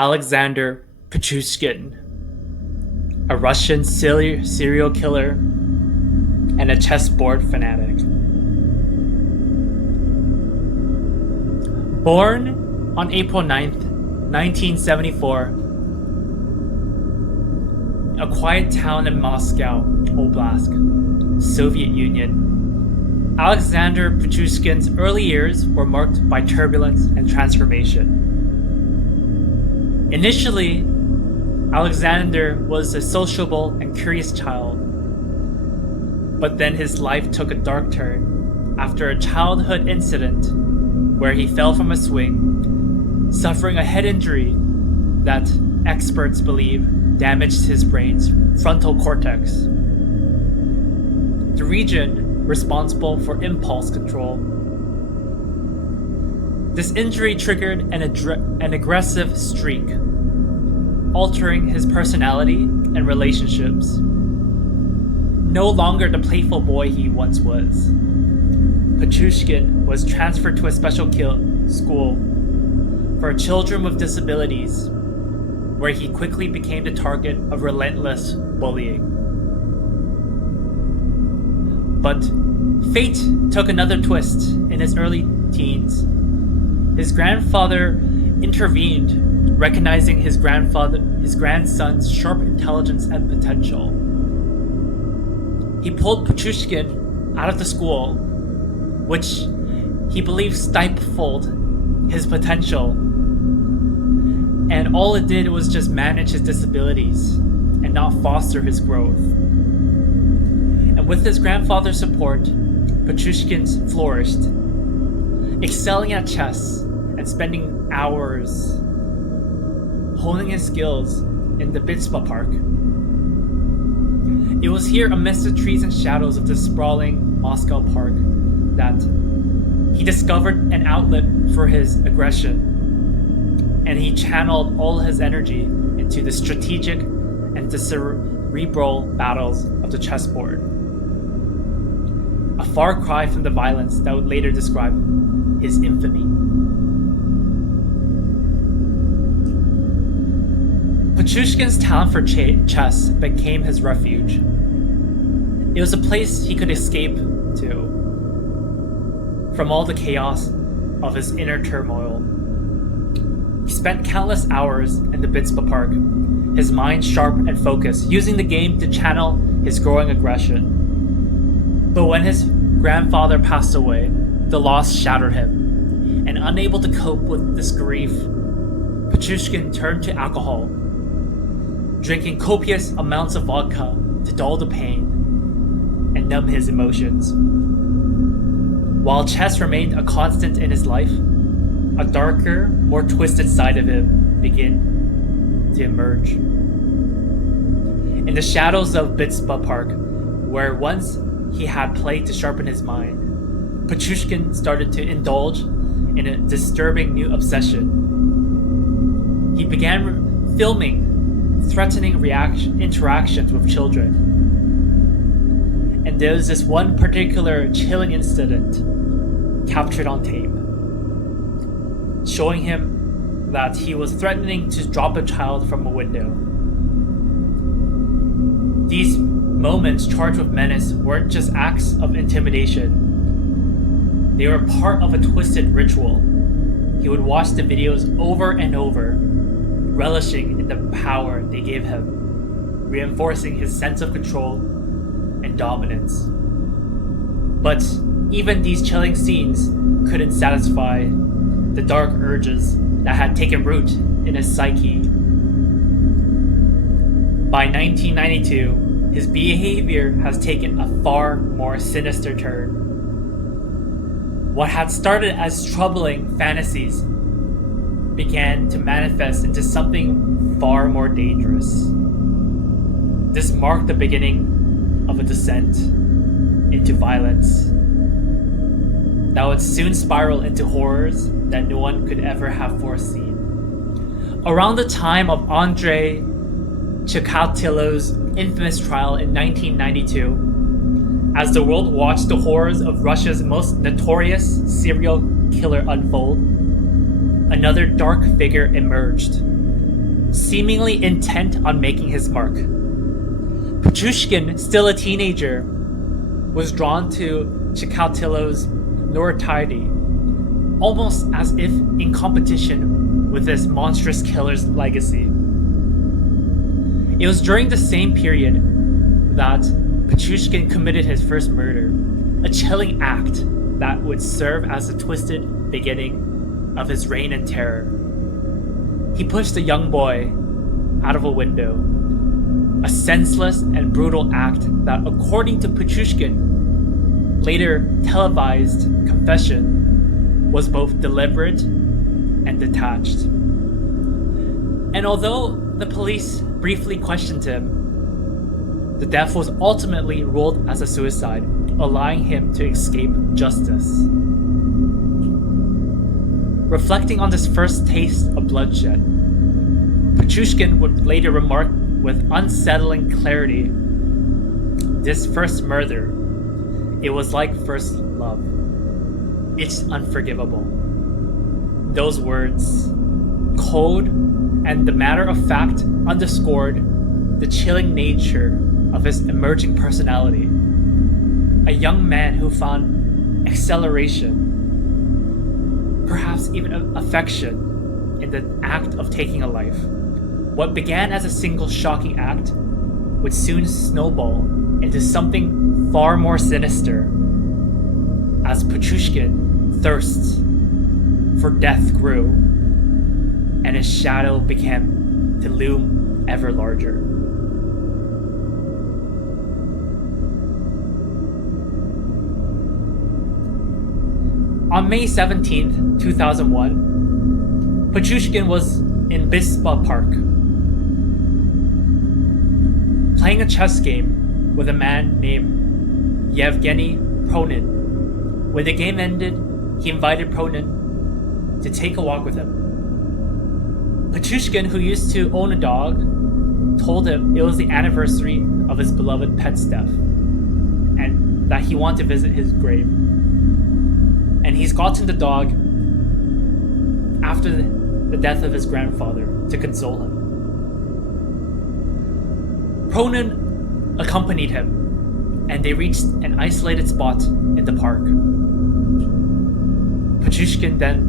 Alexander Pichushkin, a Russian serial killer and a chessboard fanatic. Born on April 9th, 1974, a quiet town in Moscow Oblast, Soviet Union, Alexander Pichushkin's early years were marked by turbulence and transformation. Initially, Alexander was a sociable and curious child, but then his life took a dark turn after a childhood incident where he fell from a swing, suffering a head injury that experts believe damaged his brain's frontal cortex, the region responsible for impulse control. This injury triggered an aggressive streak, altering his personality and relationships. No longer the playful boy he once was, Pichushkin was transferred to a special school for children with disabilities, where he quickly became the target of relentless bullying. But fate took another twist in his early teens. His grandfather intervened, recognizing his grandson's sharp intelligence and potential. He pulled Pichushkin out of the school, which he believed stifled his potential, and all it did was just manage his disabilities and not foster his growth. And with his grandfather's support, Pichushkin flourished, excelling at chess and spending hours honing his skills in the Bitspa Park. It was here amidst the trees and shadows of the sprawling Moscow park that he discovered an outlet for his aggression, and he channeled all his energy into the strategic and the cerebral battles of the chessboard. A far cry from the violence that would later describe his infamy. Pichushkin's talent for chess became his refuge. It was a place he could escape to from all the chaos of his inner turmoil. He spent countless hours in the Bitspa Park, his mind sharp and focused, using the game to channel his growing aggression. But when his grandfather passed away, the loss shattered him, and unable to cope with this grief, Pichushkin turned to alcohol, drinking copious amounts of vodka to dull the pain and numb his emotions. While chess remained a constant in his life, a darker, more twisted side of him began to emerge. In the shadows of Bitspa Park, where once he had played to sharpen his mind, Pichushkin started to indulge in a disturbing new obsession. He began filming threatening interactions with children. And there was this one particular chilling incident captured on tape, showing him that he was threatening to drop a child from a window. These moments charged with menace weren't just acts of intimidation. They were part of a twisted ritual. He would watch the videos over and over, relishing in the power they gave him, reinforcing his sense of control and dominance. But even these chilling scenes couldn't satisfy the dark urges that had taken root in his psyche. By 1992, his behavior has taken a far more sinister turn. What had started as troubling fantasies began to manifest into something far more dangerous. This marked the beginning of a descent into violence that would soon spiral into horrors that no one could ever have foreseen. Around the time of Andrei Chikatilo's infamous trial in 1992, as the world watched the horrors of Russia's most notorious serial killer unfold, another dark figure emerged. seemingly intent on making his mark. Petrushkin, still a teenager, was drawn to Chikatilo's notoriety, almost as if in competition with this monstrous killer's legacy. It was during the same period that Petrushkin committed his first murder, a chilling act that would serve as the twisted beginning of his reign in terror. He pushed a young boy out of a window, a senseless and brutal act that, according to Petrushkin, later televised confession, was both deliberate and detached. And although the police briefly questioned him, the death was ultimately ruled as a suicide, allowing him to escape justice. Reflecting on this first taste of bloodshed, Petrushkin would later remark with unsettling clarity, "This first murder, it was like first love. It's unforgivable." Those words, cold and the matter of fact, underscored the chilling nature of his emerging personality. A young man who found acceleration, perhaps even affection, in the act of taking a life. What began as a single shocking act would soon snowball into something far more sinister as Petrushkin's thirst for death grew and his shadow began to loom ever larger. On May 17th, 2001, Petrushkin was in Bispa Park, playing a chess game with a man named Yevgeny Pronin. When the game ended, he invited Pronin to take a walk with him. Petrushkin, who used to own a dog, told him it was the anniversary of his beloved pet's death and that he wanted to visit his grave. And he's gotten the dog after the death of his grandfather to console him. Pronin accompanied him, and they reached an isolated spot in the park. Petrushkin then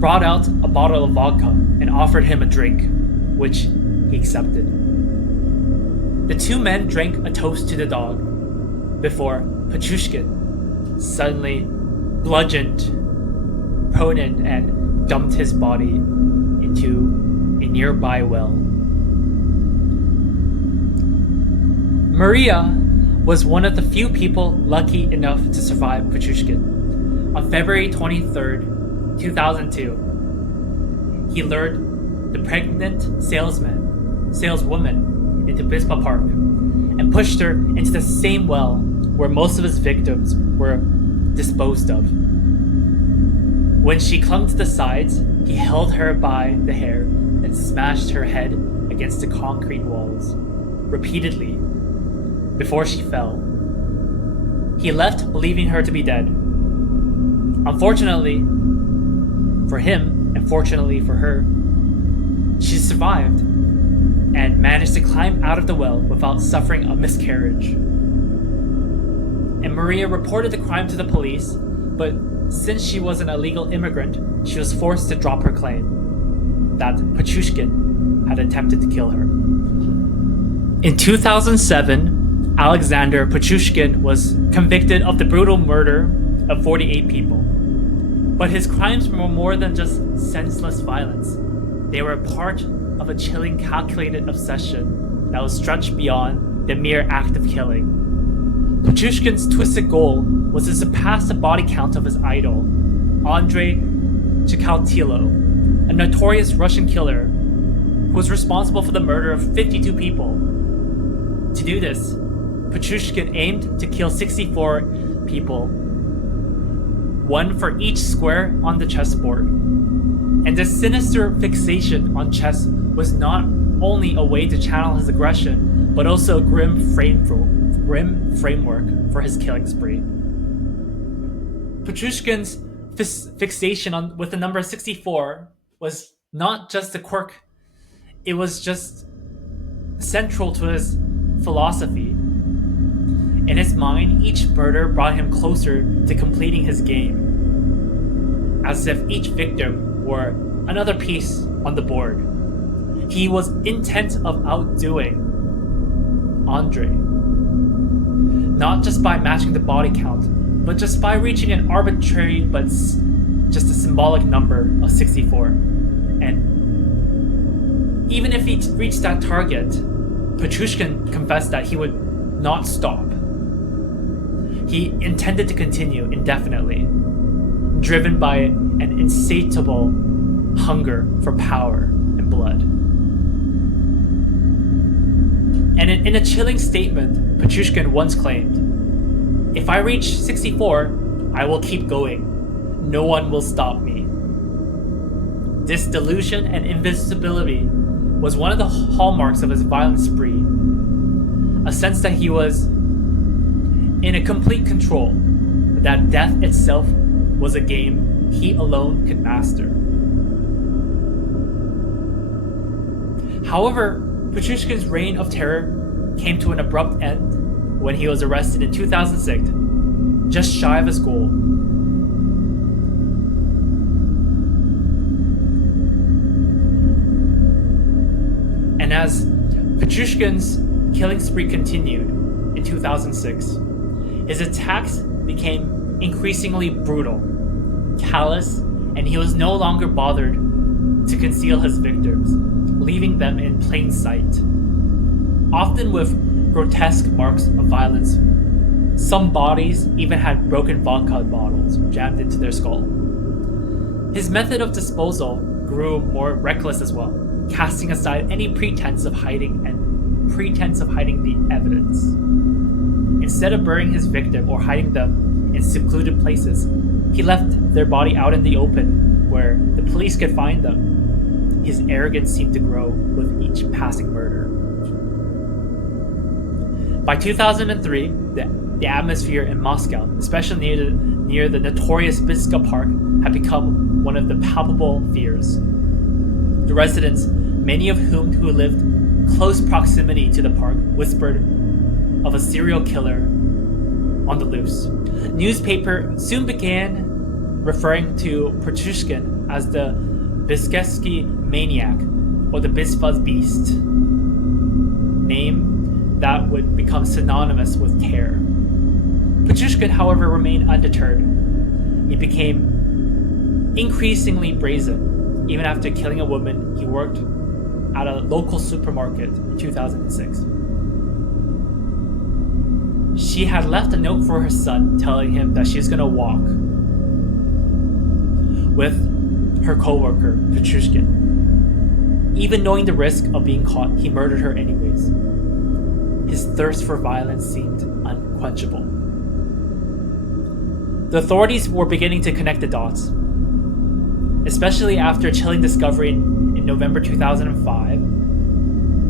brought out a bottle of vodka and offered him a drink, which he accepted. The two men drank a toast to the dog before Petrushkin suddenly bludgeoned Pronin and dumped his body into a nearby well. Maria was one of the few people lucky enough to survive Petrushkin. On February 23rd, 2002, he lured the pregnant saleswoman into Bispa Park and pushed her into the same well where most of his victims were disposed of. When she clung to the sides, he held her by the hair and smashed her head against the concrete walls repeatedly before she fell. He left, believing her to be dead. Unfortunately for him, and fortunately for her, she survived and managed to climb out of the well without suffering a miscarriage. And Maria reported the crime to the police, but since she was an illegal immigrant, she was forced to drop her claim that Petrushkin had attempted to kill her. In 2007, Alexander Petrushkin was convicted of the brutal murder of 48 people. But his crimes were more than just senseless violence. They were part of a chilling, calculated obsession that was stretched beyond the mere act of killing. Petrushkin's twisted goal was to surpass the body count of his idol, Andrei Chikatilo, a notorious Russian killer who was responsible for the murder of 52 people. To do this, Petrushkin aimed to kill 64 people, one for each square on the chessboard. And this sinister fixation on chess was not only a way to channel his aggression, but also a grim framework for his killing spree. Petrushkin's fixation with the number 64 was not just a quirk It was just central to his philosophy. In his mind, each murder brought him closer to completing his game, as if each victim were another piece on the board. He was intent of outdoing Andre, not just by matching the body count, but just by reaching an arbitrary but just a symbolic number of 64. And even if he reached that target, Petrushkin confessed that he would not stop. He intended to continue indefinitely, driven by an insatiable hunger for power and blood. And in a chilling statement, Petrushkin once claimed, "If I reach 64, I will keep going. No one will stop me." This delusion and invincibility was one of the hallmarks of his violent spree, a sense that he was in a complete control, that death itself was a game he alone could master. However, Petrushkin's reign of terror came to an abrupt end when he was arrested in 2006, just shy of his goal. And as Petrushkin's killing spree continued in 2006, his attacks became increasingly brutal, callous, and he was no longer bothered to conceal his victims, leaving them in plain sight, often with grotesque marks of violence. Some bodies even had broken vodka bottles jammed into their skull. His method of disposal grew more reckless as well, casting aside any pretense of hiding the evidence. Instead of burying his victim or hiding them in secluded places, he left their body out in the open where the police could find them. His arrogance seemed to grow with each passing murder. By 2003, the atmosphere in Moscow, especially near the notorious Biska Park, had become one of the palpable fears. The residents, many of whom who lived close proximity to the park, whispered of a serial killer on the loose. Newspaper soon began referring to Petrushkin as the Biskevsky maniac or the Bisva's beast, name that would become synonymous with terror. Petrushkin, however, remained undeterred. He became increasingly brazen. Even after killing a woman, he worked at a local supermarket in 2006. She had left a note for her son telling him that she's going to walk with her co-worker, Petrushkin. Even knowing the risk of being caught, he murdered her anyways. His thirst for violence seemed unquenchable. The authorities were beginning to connect the dots, especially after a chilling discovery in November 2005.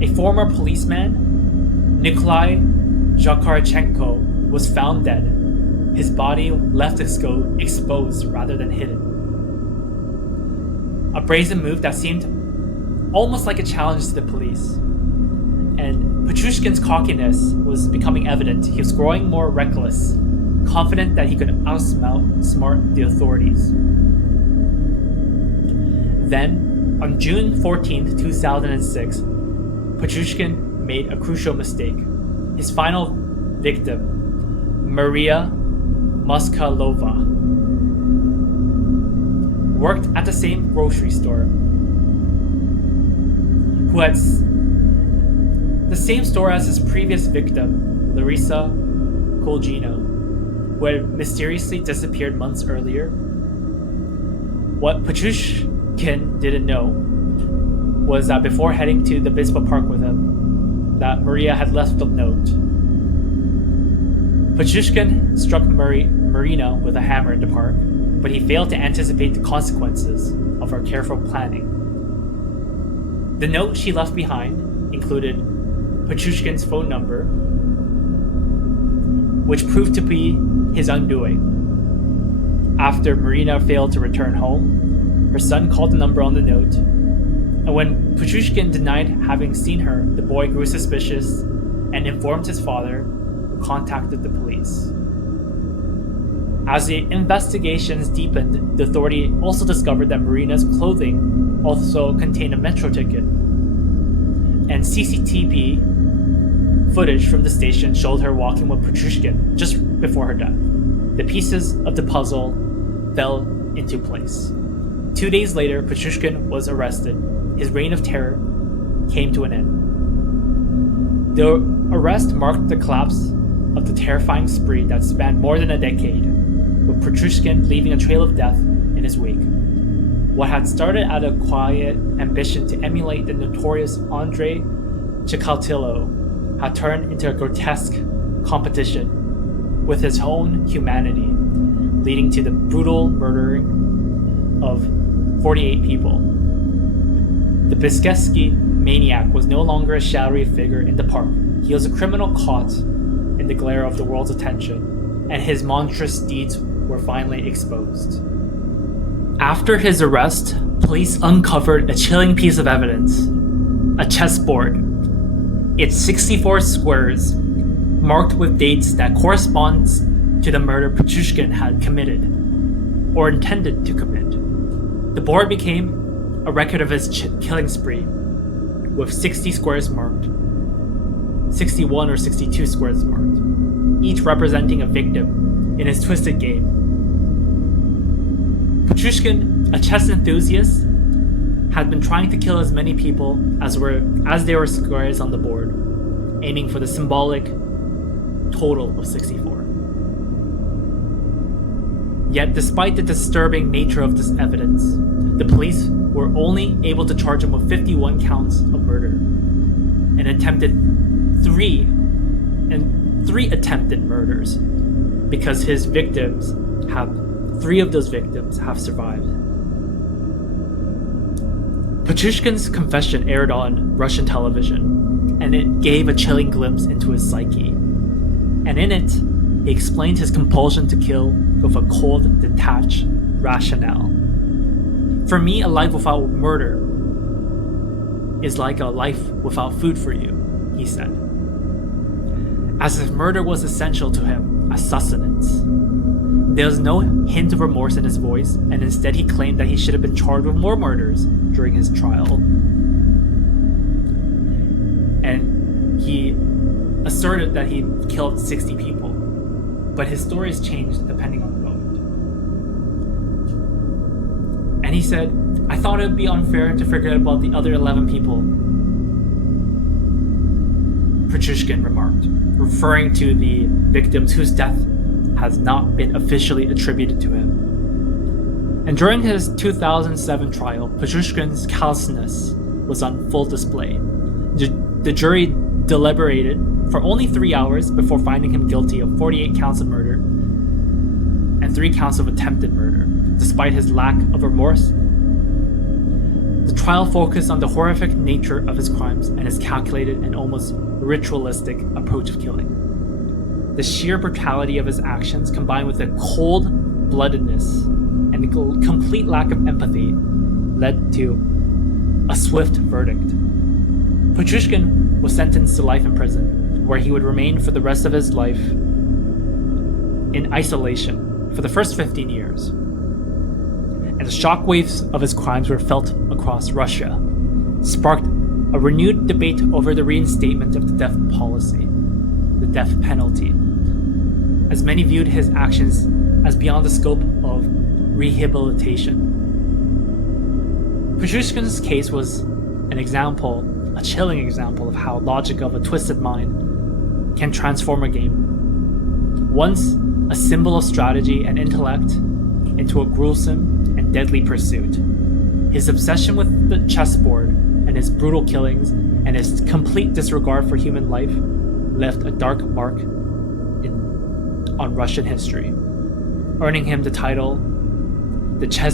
A former policeman, Nikolai Zakharchenko, was found dead, his body left exposed rather than hidden. A brazen move that seemed almost like a challenge to the police. And Petrushkin's cockiness was becoming evident. He was growing more reckless, confident that he could outsmart the authorities. Then, on June 14th, 2006, Petrushkin made a crucial mistake. His final victim, Maria Moskalova, worked at the same grocery store, who had the same store as his previous victim, Larissa Kolgino, who had mysteriously disappeared months earlier. What Petrushkin didn't know was that before heading to the Bispa Park with him, that Maria had left a note. Petrushkin struck Marina with a hammer in the park, but he failed to anticipate the consequences of her careful planning. The note she left behind included Petrushkin's phone number, which proved to be his undoing. After Marina failed to return home, her son called the number on the note And when Petrushkin denied having seen her, the boy grew suspicious and informed his father, who contacted the police. As the investigations deepened, the authority also discovered that Marina's clothing also contained a metro ticket. And CCTV footage from the station showed her walking with Petrushkin just before her death. The pieces of the puzzle fell into place. 2 days later, Petrushkin was arrested. His reign of terror came to an end. The arrest marked the collapse of the terrifying spree that spanned more than a decade, with Petrushkin leaving a trail of death in his wake. What had started as a quiet ambition to emulate the notorious Andrei Chikatilo had turned into a grotesque competition with his own humanity, leading to the brutal murdering of 48 people. The Biskeski maniac was no longer a shadowy figure in the park. He was a criminal caught in the glare of the world's attention, and his monstrous deeds were finally exposed. After his arrest, police uncovered a chilling piece of evidence: a chessboard. Its 64 squares, marked with dates that corresponds to the murder Petrushkin had committed, or intended to commit. The board became a record of his killing spree, with 60 squares marked, 61 or 62 squares marked, each representing a victim in his twisted game. Petrushkin, a chess enthusiast, had been trying to kill as many people as there were squares on the board, aiming for the symbolic total of 64. Yet, despite the disturbing nature of this evidence, the police were only able to charge him with 51 counts of murder, and three attempted murders, because three of those victims have survived. Petrushkin's confession aired on Russian television, and it gave a chilling glimpse into his psyche. And in it, he explained his compulsion to kill with a cold, detached rationale. For me, a life without murder is like a life without food for you, he said. As if murder was essential to him as sustenance. There was no hint of remorse in his voice, and instead he claimed that he should have been charged with more murders during his trial. And he asserted that he killed 60 people, but his stories changed depending on the moment. And he said, "I thought it would be unfair to forget about the other 11 people," Petrushkin remarked, referring to the victims whose death has not been officially attributed to him. And during his 2007 trial, Petrushkin's callousness was on full display. The jury deliberated for only 3 hours before finding him guilty of 48 counts of murder and 3 counts of attempted murder, despite his lack of remorse. The trial focused on the horrific nature of his crimes and his calculated and almost ritualistic approach of killing. The sheer brutality of his actions, combined with the cold-bloodedness and the complete lack of empathy, led to a swift verdict. Petrushkin was sentenced to life in prison, where he would remain for the rest of his life in isolation for the first 15 years. And the shockwaves of his crimes were felt across Russia, sparked a renewed debate over the reinstatement of the death policy, the death penalty, as many viewed his actions as beyond the scope of rehabilitation. Petrushkin's case was an example, a chilling example of how logic of a twisted mind can transform a game. Once a symbol of strategy and intellect into a gruesome and deadly pursuit. His obsession with the chessboard and his brutal killings and his complete disregard for human life left a dark mark on Russian history, earning him the title the chess